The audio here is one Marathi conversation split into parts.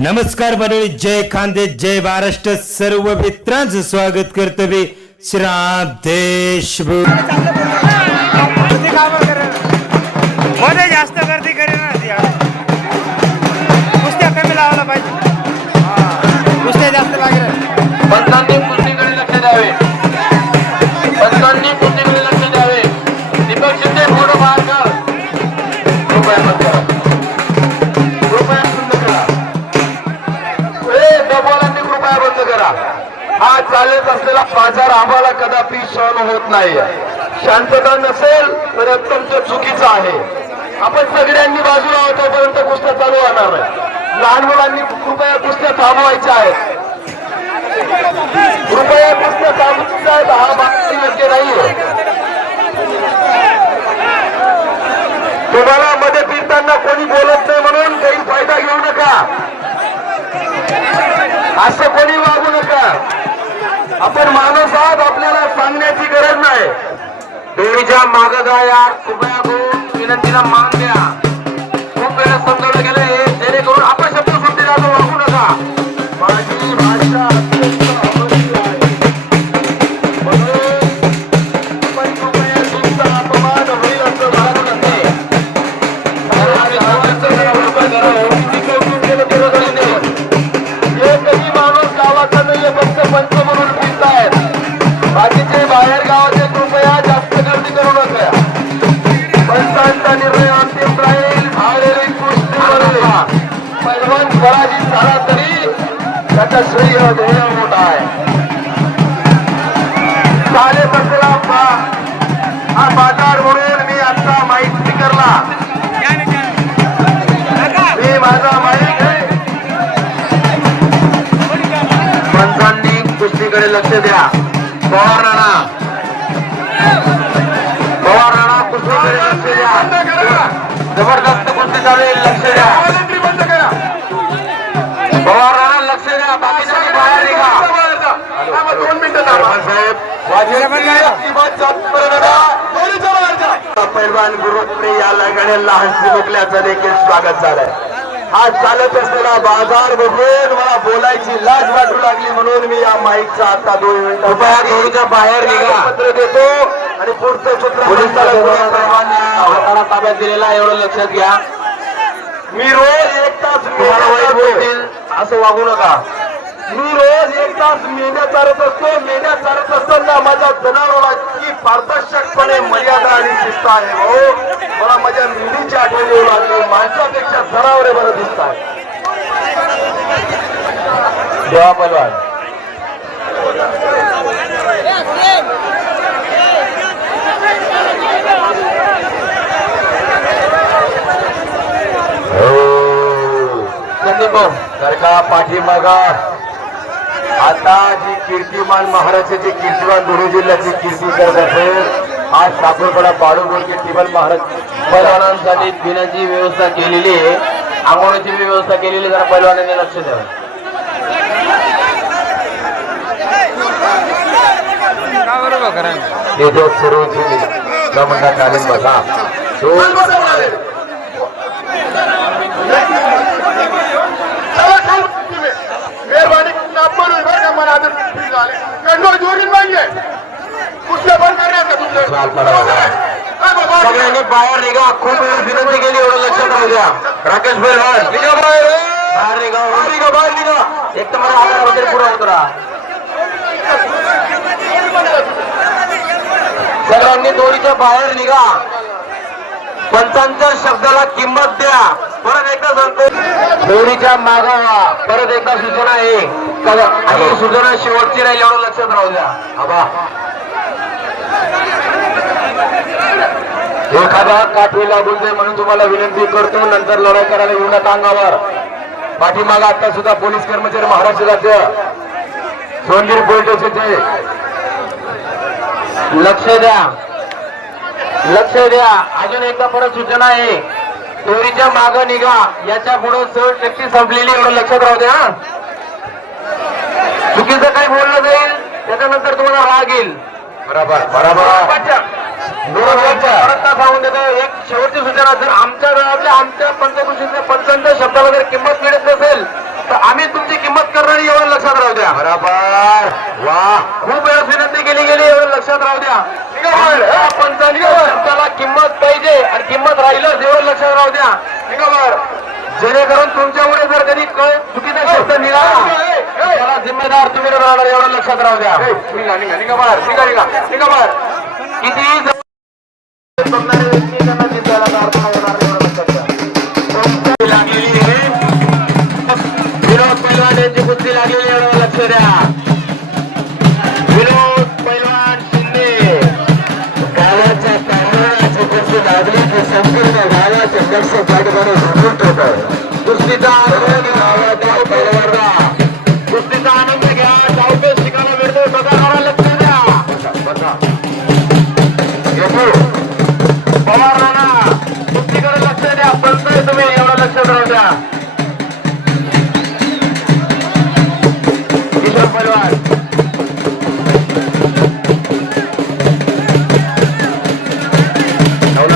नमस्कार मंडळी, जय खानदेश, जय महाराष्ट्र. सर्व मित्रांचं स्वागत करतो मी श्राम देशमुख. मध्ये जास्त गर्दी करेल ना, कुस्त्या कमी लावायला पाहिजे. कुस्त्या जास्त लागेल. पंचांनी कुस्तीकडे लक्ष द्यावे. पंचांनी कुस्तीकडे लक्ष द्यावे. दीपक शिंदे फोटो बाहेर कर. कृपया बंद करा. कृपया बंद करा. डबॉलांनी कृपया बंद करा. हा चालत असलेला बाजार आम्हाला कदापि सहन होत नाही. शांतता नसेल तर अत्यंत चुकीचं आहे. आपण सगळ्यांनी बाजूला होतोपर्यंत कुस्त्या चालू होणार नाही. लहान मुलांनी कृपया कुस्त्या थांबवायच्या आहेत. कृपया कुस्त्या थांबवायच्या आहेत. हा मागणी योग्य नाहीये. तुम्हाला मध्ये फिरताना कोणी बोलत नाही म्हणून काही फायदा घेऊ नका. असं कोणी वागू नका. आपण माणूस आहात, आपल्याला सांगण्याची गरज नाही. दोरीच्या मागं जा यार. कृपया करून विनंतीला मान द्या. खूप वेळा समजावलं गेलंय, जेणेकरून आपण शब्द सुट्टी जातो वागू नका. माझी भाषा अत्यंत आवडती आहे म्हणून आपण कृपया तुमचा अपमान होईल असं वागू नये. एकही माणूस गावाचा नाहीये, फक्त पंच म्हणून फिरतायत. बाकीचे बाहेर गावाचे कृपया जास्त गर्दी करू नका. पंचांचा निर्णय अंतिम राहील. आलेली कुस्ती बरोबर पैलवान पराजित झाला तरी त्याचा श्रेय ध्येय मोठा आहे. चाले बसला हा बाजार म्हणून मी आता माईक स्पीकरला मी माझा माईक पंचांनी कुस्तीकडे लक्ष द्या. पवार राणा कुस्तीकडे लक्ष द्या. जबरदस्त कुस्ती चालू आहे, लक्ष द्या. पवार राणा लक्ष द्या. बाकीच्या बाहेर निघा. 2 मिनिटं साहेब. पैलवान गुरुप्रे या लगाड्याला हस्ती मोकल्याचं देखील स्वागत झालंय. हा चालत असलेला बाजार बघून मला बोलायची लाज वाटू लागली म्हणून मी या माईकचा आता 2 मिनिटं कृपया घराच्या बाहेर निघा पत्र देतो आणि पुढचं सूत्र हाताला ताब्यात दिलेला एवढं लक्षात घ्या. मी रोज 1 तास तुम्हाला वाईट बोलतील असं वागू नका. मी रोज 1 तास मेंढ्या चालत असतो. मेंढ्या चालत असताना माझ्या जनावरांची पारदर्शकपणे मर्यादा आणि शिस्त आहे. हो, मला माझ्या मेंढीची आठवण येऊ लागली. माणसापेक्षा जनावरे बरं दिसतात. देवा पलवान सारखा पाठीमागा. आता जी कीर्तिमान महाराष्ट्राची कीर्तिमान धुळे जिल्ह्याची कीर्ती करत असेल आज साखरपडा बाळूगोडके टिबल महाराज पैलवानांसाठी पिण्याची व्यवस्था केलेली आहे. आंघोळीची व्यवस्था केलेली. जरा पैलवानांनी लक्ष द्यावं. हे जो सुरू म्हणतात चालेल बघा. सगळ्यांनी बाहेर निघा. खूप वेळ विनंती केली, एवढं लक्षात राहू द्या. राकेश पैलवान निघा बाहेर. बाहेर निघा. बाहेर निघा. एक तर मला आवाज वगैरे पुढे उतरा. सगळ्यांनी दोरीच्या बाहेर निघा. पंचांच्या शब्दाला किंमत द्या. परत एकदा सांगतो, दोरीच्या मागावा. परत एकदा सूचना आहे आणि सूचना शेवटची राहील, एवढं लक्षात राहू द्या. आबा एखादा काठी लागून दे म्हणून तुम्हाला विनंती करतो. नंतर लढाई करायला येऊ नका अंगावर. पाठीमागा आता सुद्धा पोलीस कर्मचारी महाराष्ट्र राज्य सोनगिरी पोलीस स्टेशनचे लक्ष द्या. लक्ष द्या. अजून एकदा परत सूचना आहे, दोरीच्या मागं निघा. याच्या पुढे सहज नक्की संपलेली, एवढं लक्षात राहू द्या. चुकीचं काही बोललं जाईल त्याच्यानंतर तुम्हाला राग येईल. बरोबर बरोबर. सांगून देतो. एक शेवटची सूचना, जर आमच्या गावातल्या आमच्या पंचकृषीच्या पंचांच्या शब्दाला जर किंमत मिळत नसेल आम्ही तुमची किंमत करणारी एवढं लक्षात राहू द्या. बरोबर. वा, खूप वेळेस विनंती केली गेली, एवढं लक्षात राहू द्या. पंचांच्या किंमत पाहिजे आणि किंमत राहिलं एवढं लक्षात राहू द्या. बरोबर. जेणेकरून तुमच्यामुळे जर कधी चुकीचा शब्द निघाला त्याला जिम्मेदार तुम्ही राहणार एवढं लक्षात राहू द्या. किती बघणारे व्यक्ती त्यांना जिंकायला अर्थ होणार एवढं लक्षात द्या. लागलेली आहे विनोद पैलवान यांची कुस्ती लागलेली एवढं लक्ष द्या. विनोद पैलवान शिंदे गावाच्या तांदळाची कुस्ती लागली की संपूर्ण गावाचे लक्ष जागेने झुकून ठेवतात. कुस्तीचा आनंद घ्या, पैलवानला कुस्तीचा आनंद घ्या. डावपेच शिकायला मिळतोय बघा, लक्ष द्या. पवार राणा कुस्तीकडे लक्ष द्या. पळतोय तुम्ही एवढं लक्षात राहू द्या. किशोर पैलवान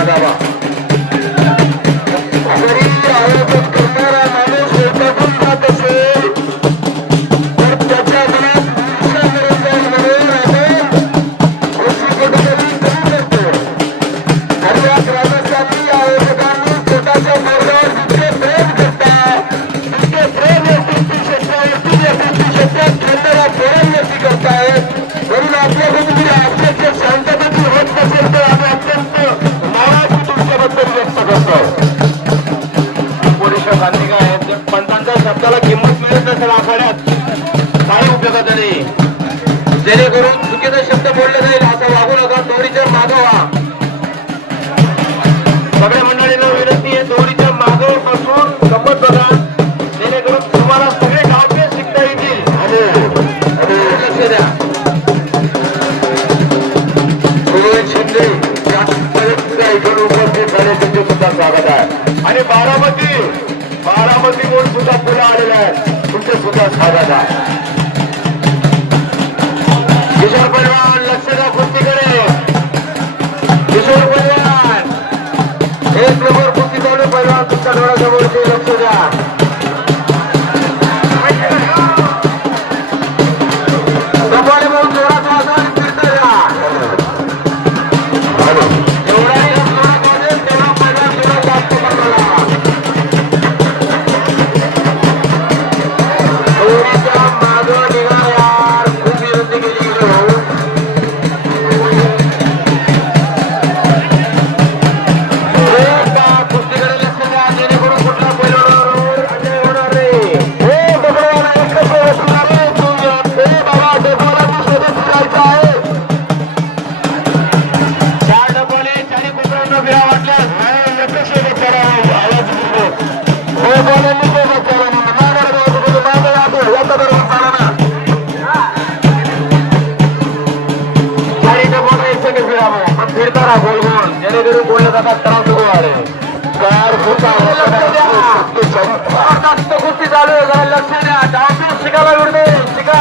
दाबा जरी आयोजन करणारा माणूस स्वतःहून जात असेल तर त्याच्या मनात म्हणून आपण कुठेतरी करू शकतो. आणि या ग्रामस्थांनी आयोजकांनी स्वतःच्या मार्गावर जितके प्रेम करतात तितके प्रेम या कुस्ती क्षेत्रावरती या कुस्ती क्षेत्रात खेळणाऱ्या खेळांवरती करतायत. म्हणून आपल्याकडून अत्यंत शांततेची होत नसेल तर आम्ही अत्यंत नाराजी तुमच्याबद्दल व्यक्त करतो. पुरुष बांधिका आहेत पंचांच्या शब्दाला किंमत मिळत नसेल आखाड्यात काही उपयोगाचा नाही. जेणेकरून चुकीचा शब्द बोलले जाईल असं वागू नका. दोरीच्या मागं व्हा. सगळ्या मंडळींना विनंती आहे दोरीच्या मागं बसून गंमत बघा जेणेकरून तुम्हाला सगळे डावपेच शिकता येतील. लक्ष द्या. शिंदे इथून उपस्थित झाले त्यांचे सुद्धा स्वागत आहे. आणि बारामती म्हणून सुद्धा पुढे आलेले आहे तुमचे सुद्धा स्वागत आहे. किशोर पैलवान लक्ष द्या कुस्तीकडे. किशोर पैलवान एक नंबर कुस्ती चालू. पैलवान तुमच्या डोळ्यासमोरचे लक्ष द्या. कपाळे म्हणून जोरात वाजवा आणि फिरता द्या. एवढा जोरात वाजेल तेवढा पैलवान जोरात जास्त पकडला. दोरीच्या मागं निघा यार. खूप विनंती केली गेली भाऊ. कुस्तीकडे लक्ष द्या जेणेकरून कुठला पैलवानावर अन्याय होणार नाही. हे बघा एकच वस्तू आहे तू हे बाबा डोक्याला तू शोधत फिरायचं आहे. चार डबले चारी कोपऱ्यांना फिरा वाटल्यास लक्ष शोधत चला. आवाज हो बोलांनी शोधत चला. चारी डबले एक सेकंड फिरा पण फिरता राहा गोल गोल जेणेकरून बोलले जातात त्रास सुरू आहे. कुस्ती चालू आहे. जरा लक्ष द्या. डावपेच शिकायला मिळते शिका.